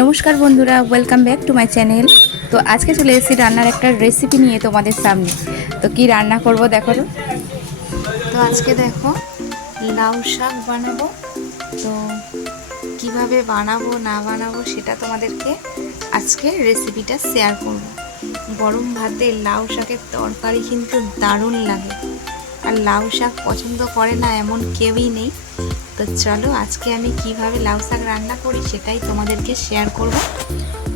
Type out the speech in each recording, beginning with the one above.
নমস্কার বন্ধুরা welcome back to my channel তো আজকে চলে এসেছি রান্নার একটা রেসিপি নিয়ে তোমাদের সামনে। তো কি রান্না করব দেখো তো? আজকে দেখো, লাউ শাক বানাবো। তো কীভাবে বানাবো, না বানাবো সেটা তোমাদেরকে আজকে রেসিপিটা শেয়ার করব। গরম ভাতে লাউ শাকের তরকারি কিন্তু দারুণ লাগে। আর লাউ শাক পছন্দ করে না এমন কেউই নেই। তো চলো আজকে আমি কীভাবে লাউ শাক রান্না করি সেটাই তোমাদেরকে শেয়ার করব।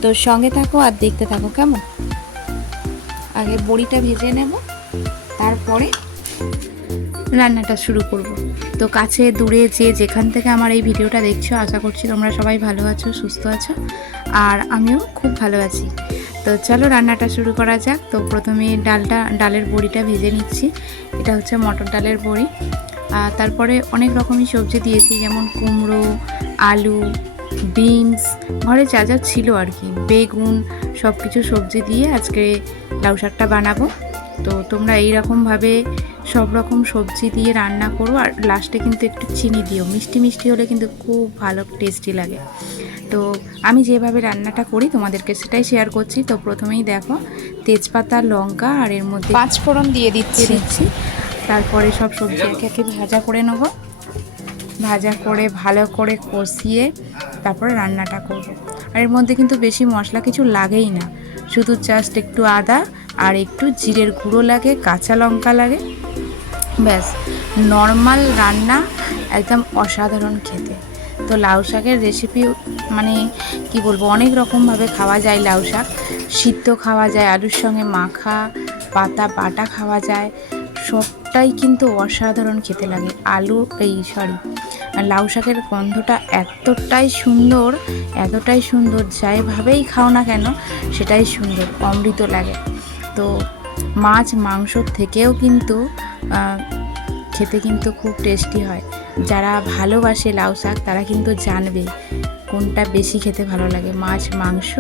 তো সঙ্গে থাকো আর দেখতে থাকো কেমন? আগে বড়িটা ভেজে নেব, তারপরে রান্নাটা শুরু করব। তো কাছে, দূরে, যে যেখান থেকে আমার এই ভিডিওটা দেখছ, আশা করছি তোমরা সবাই ভালো আছো, সুস্থ আছো, আর আমিও খুব ভালো আছি। তো চলো রান্নাটা শুরু করা যাক। তো প্রথমে ডালটা, ডালের বড়িটা ভেজে নিচ্ছি। এটা হচ্ছে মটর ডালের বড়ি। তারপরে অনেক রকমই সবজি দিয়েছি যেমন কুমড়ো আলু বিনস ঘরে যা যা ছিল আর কি। বেগুন সব কিছু সবজি দিয়ে আজকে লাউ শাকটা বানাবো। তো তোমরা এই রকমভাবে সব রকম সবজি দিয়ে রান্না করো আর লাস্টে কিন্তু একটু চিনি দিও। মিষ্টি মিষ্টি হলে কিন্তু খুব ভালো টেস্টি লাগে। তো আমি যেভাবে রান্নাটা করি তোমাদেরকে সেটাই শেয়ার করছি। তো প্রথমেই দেখো তেজপাতা লঙ্কা আর এর মধ্যে পাঁচ ফোড়ন দিয়ে দিচ্ছি। দিচ্ছি। তারপরে সব সবজি একে একে ভাজা করে নেব। ভাজা করে, ভালো করে কষিয়ে তারপরে রান্নাটা করব। আর এর মধ্যে কিন্তু বেশি মশলা কিছু লাগেই না। শুধু জাস্ট একটু আদা আর একটু জিরের গুঁড়ো লাগে, কাঁচা লঙ্কা লাগে। ব্যাস নর্মাল রান্না, একদম অসাধারণ খেতে। তো লাউ শাকের রেসিপি মানে কি বলব, অনেক রকমভাবে খাওয়া যায় লাউ শাক। সিদ্ধ খাওয়া যায়, আলুর সঙ্গে মাখা, পাতা, বাটা খাওয়া যায়। সবটাই কিন্তু অসাধারণ খেতে লাগে। আলু, এই সরি লাউ শাকের গন্ধটা এতটাই সুন্দর এতটাই সুন্দর যাইভাবেই খাও না কেন, সেটাই সুন্দর, অমৃত লাগে। তো মাছ মাংসর থেকেও কিন্তু খেতে কিন্তু খুব টেস্টি হয়। যারা ভালোবাসে লাউ শাক, তারা কিন্তু জানবে কোনটা বেশি খেতে ভালো লাগে, মাছ, মাংস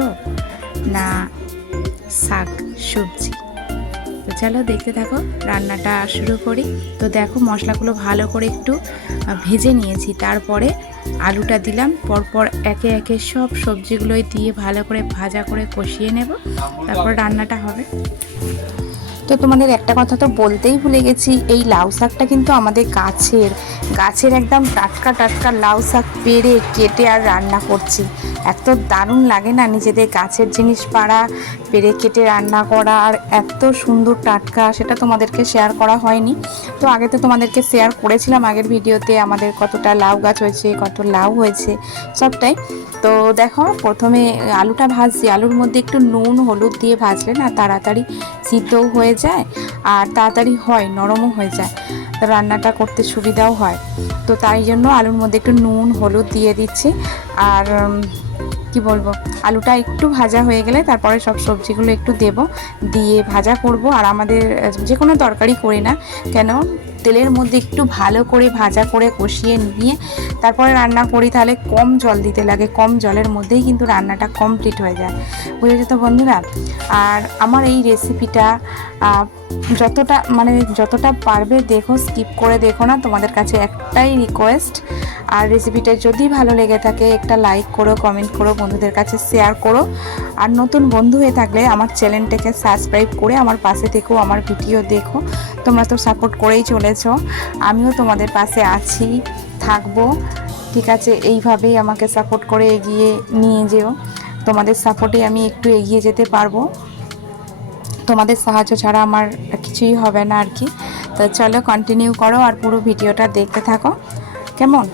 না শাক, সবজি। তো চলো দেখতে থাকো, রান্নাটা শুরু করি। তো দেখো মশলাগুলো ভালো করে একটু ভেজে নিয়েছি। তারপরে আলুটা দিলাম, পরপর একে একে সব সবজিগুলোই দিয়ে ভালো করে ভাজা করে কষিয়ে নেব। তারপর রান্নাটা হবে। তো তোমাদের একটা কথা তো বলতেই ভুলে গেছি, এই লাউ শাকটা কিন্তু আমাদের গাছের গাছের একদম টাটকা টাটকা লাউ শাক পেরে কেটে আর রান্না করছি। এত দারুণ লাগে না নিজেদের গাছের জিনিস পাড়া পেরে কেটে রান্না করা আর এত সুন্দর টাটকা সেটা তোমাদেরকে শেয়ার করা হয়নি। তো আগে তো তোমাদেরকে শেয়ার করেছিলাম আগের ভিডিওতে আমাদের কতটা লাউ গাছ হয়েছে, কত লাউ হয়েছে, সবটাই। তো দেখো প্রথমে আলুটা ভাজছি, আলুর মধ্যে একটু নুন, হলুদ দিয়ে ভাজলে না তাড়াতাড়ি সিদ্ধও হয়ে যায় আর তাড়াতাড়ি হয়, নরমও হয়ে যায়। রান্নাটা করতে সুবিধাও হয়। তো তাই জন্য আলুর মধ্যে একটু নুন, হলুদ দিয়ে দিচ্ছি। আর কি বলব, আলুটা একটু ভাজা হয়ে গেলে তারপরে সব সবজিগুলো একটু দেব। দিয়ে ভাজা করব। আর আমাদের যে কোনো তরকারি করি না। কেন? তেলের মধ্যে একটু ভালো করে ভাজা করে কষিয়ে নিয়ে তারপরে রান্না করি, তাহলে কম জল দিতে লাগে, কম জলের মধ্যেই কিন্তু রান্নাটা কমপ্লিট হয়ে যায়। বুঝেছ তো বন্ধুরা? আর আমার এই রেসিপিটা যতটা মানে যতটা পারবে দেখো স্কিপ করে দেখো না, তোমাদের কাছে একটাই রিকোয়েস্ট আর রেসিপিটা যদি ভালো লেগে থাকে, একটা লাইক করো কমেন্ট করো, বন্ধুদের কাছে শেয়ার করো। আর নতুন বন্ধু হয়ে থাকলে আমার চ্যানেলটাকে সাবস্ক্রাইব করে আমার পাশে থেকেও আমার ভিডিও দেখো। তোমরা তো সাপোর্ট করেই চলেছো। আমিও তোমাদের পাশে আছি, থাকব। ঠিক আছে, এইভাবেই আমাকে সাপোর্ট করে এগিয়ে নিয়ে যেও। তোমাদের সাপোর্টে আমি একটু এগিয়ে যেতে পারব। তোমাদের সাহায্য ছাড়া আমার কিছুই হবে না আর কি। তো চলো কন্টিনিউ করো আর পুরো ভিডিওটা দেখতে থাকো। কেমন?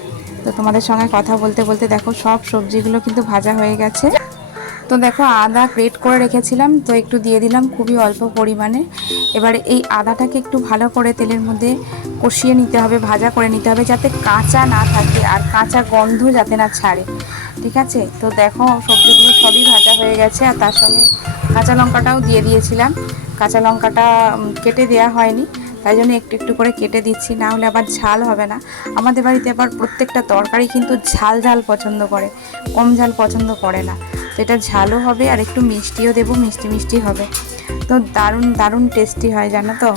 তো তোমাদের সঙ্গে কথা বলতে বলতে দেখো সব সবজিগুলো কিন্তু ভাজা হয়ে গেছে। তো দেখো আদা গ্রেট করে রেখেছিলাম, তো একটু দিয়ে দিলাম খুবই অল্প পরিমাণে। এবারে এই আদাটাকে একটু ভালো করে তেলের মধ্যে কষিয়ে নিতে হবে, ভাজা করে নিতে হবে যাতে কাঁচা না থাকে আর কাঁচা গন্ধ যাতে না ছাড়ে। ঠিক আছে? তো দেখো সবজিগুলো সবই ভাজা হয়ে গেছে আর তার সঙ্গে কাঁচা লঙ্কাটাও দিয়ে দিয়েছিলাম। কাঁচা লঙ্কাটা কেটে দেওয়া হয়নি। তাই জন্য একটু একটু করে কেটে দিচ্ছি, না হলে আবার ঝাল হবে না। আমাদের বাড়িতে আবার প্রত্যেকটা তরকারি কিন্তু ঝাল ঝাল পছন্দ করে, কম ঝাল পছন্দ করে না। তো এটা ঝালও হবে আর একটু মিষ্টিও দেবো, মিষ্টি মিষ্টি হবে। তো দারুণ দারুণ টেস্টি হয়, জানো তো?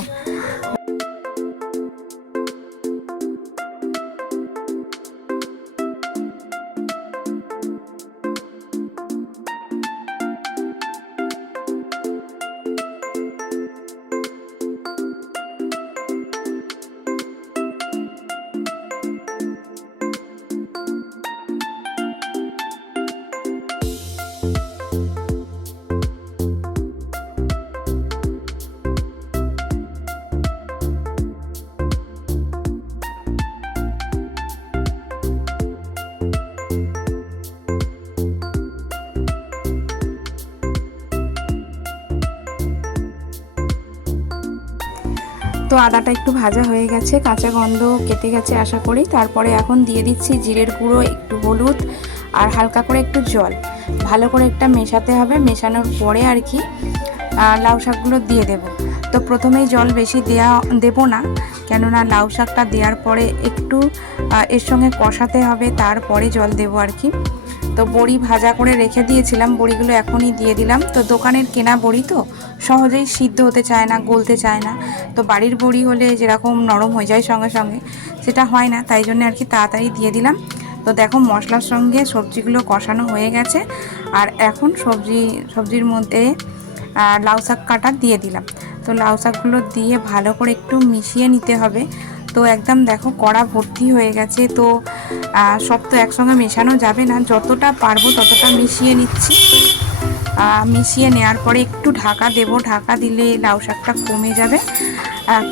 তো আদাটা একটু ভাজা হয়ে গেছে, কাঁচা গন্ধ কেটে গেছে আশা করি। তারপরে এখন দিয়ে দিচ্ছি জিরের গুঁড়ো, একটু হলুদ আর হালকা করে একটু জল। ভালো করে একটা মেশাতে হবে, মেশানোর পরে আর কি লাউ শাকগুলো দিয়ে দেব। তো প্রথমেই জল বেশি দেওয়া দেবো না, কেননা লাউ শাকটা দেওয়ার পরে একটু এর সঙ্গে কষাতে হবে, তারপরে জল দেবো আর কি। তো বড়ি ভাজা করে রেখে দিয়েছিলাম, বড়িগুলো এখনই দিয়ে দিলাম। তো দোকানের কেনা বড়ি তো সহজেই সিদ্ধ হতে চায় না, গলতে চায় না। তো বাড়ির বড়ি হলে যেরকম নরম হয়ে যায় সঙ্গে সঙ্গে, সেটা হয় না, তাই জন্য আর কি তাড়াতাড়ি দিয়ে দিলাম। তো দেখো মশলার সঙ্গে সবজিগুলো কষানো হয়ে গেছে, আর এখন সবজি, সবজির মধ্যে লাউ শাক কাটা দিয়ে দিলাম। তো লাউ শাকগুলো দিয়ে ভালো করে একটু মিশিয়ে নিতে হবে। তো একদম দেখো কড়া ভর্তি হয়ে গেছে, তো সব তো একসঙ্গে মেশানো যাবে না। যতটা পারব ততটা মিশিয়ে নিচ্ছি। মিশিয়ে নেওয়ার পরে একটু ঢাকা দেব। ঢাকা দিলে লাউ শাকটা কমে যাবে।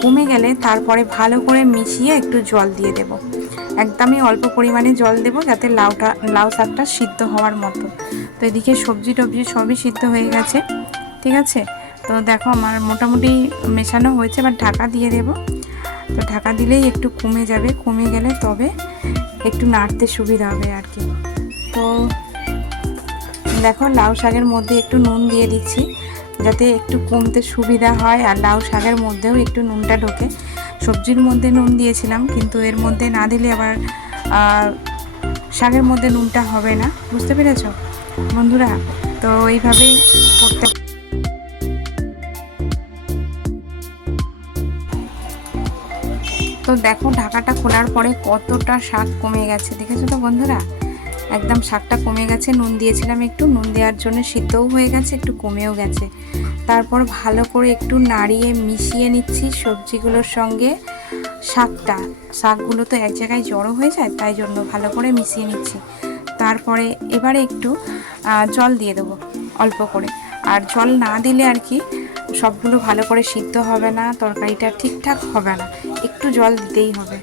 কমে গেলে তারপরে ভালো করে মিশিয়ে একটু জল দিয়ে দেব। একদমই অল্প পরিমাণে জল দেব যাতে লাউটা, লাউ শাকটা সিদ্ধ হওয়ার মতো। তো এদিকে সবজি টবজি সবই সিদ্ধ হয়ে গেছে। ঠিক আছে? তো দেখো আমার মোটামুটি মেশানো হয়েছে, এবার ঢাকা দিয়ে দেব। তো ঢাকা দিলেই একটু কমে যাবে, কমে গেলে তবে একটু নাড়তে সুবিধা হবে আর কি। তো দেখো লাউ শাকের মধ্যে একটু নুন দিয়ে দিচ্ছি, যাতে একটু কমতে সুবিধা হয়, আর লাউ শাকের মধ্যেও একটু নুনটা ঢোকে। সবজির মধ্যে নুন দিয়েছিলাম, কিন্তু এর মধ্যে না দিলে আবার শাকের মধ্যে নুনটা হবে না। বুঝতে পেরেছ? বন্ধুরা, তো এইভাবেই তো দেখো ঢাকাটা খোলার পরে কতটা শাক কমে গেছে, দেখেছ তো বন্ধুরা? একদম শাকটা কমে গেছে, নুন দিয়েছিলাম একটু, নুন দেওয়ার জন্য সিদ্ধও হয়ে গেছে, একটু কমেও গেছে। তারপর ভালো করে একটু নাড়িয়ে মিশিয়ে নিচ্ছি সবজিগুলোর সঙ্গে শাকটা। শাকগুলো তো এক জায়গায় জড়ো হয়ে যায়, তাই জন্য ভালো করে মিশিয়ে নিচ্ছি। তারপরে এবারে একটু জল দিয়ে দেবো অল্প করে। আর জল না দিলে আর কি, সবগুলো ভালো করে সিদ্ধ হবে না, তরকারিটা ঠিকঠাক হবে না। একটু জল দিতেই হবে।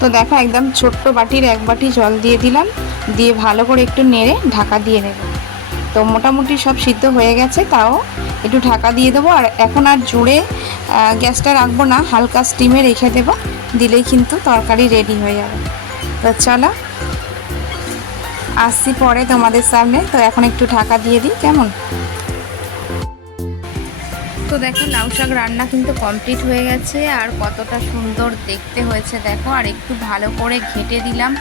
তো দেখো একদম ছোট্ট বাটির এক বাটি জল দিয়ে দিলাম, দিয়ে ভালো করে একটু নেড়ে ঢাকা দিয়ে নেব। তো মোটামুটি সব সিদ্ধ হয়ে গেছে, তাও একটু ঢাকা দিয়ে দেবো। আর এখন আর জুড়ে গ্যাসটা রাখব না, হালকা স্টিমে রেখে দেবো, দিলেই কিন্তু তরকারি রেডি হয়ে যাবে। তো চলো আসছি পরে তোমাদের সামনে। তো এখন একটু ঢাকা দিয়ে দিই, কেমন? তো দেখো, লাউ শাক রান্না কিন্তু কমপ্লিট হয়ে গেছে, আর কতটা সুন্দর দেখতে হয়েছে দেখো। আর একটু ভালো করে ঘেটে দিলাম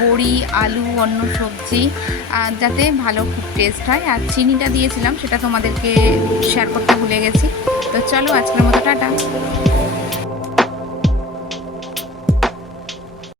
বড়ি, আলু, অন্য সবজি যাতে ভালো খুব টেস্ট হয়। আর চিনিটা দিয়েছিলাম, সেটা তোমাদেরকে শেয়ার করতে ভুলে গেছি। তো চলো, আজকের মতো টাটা।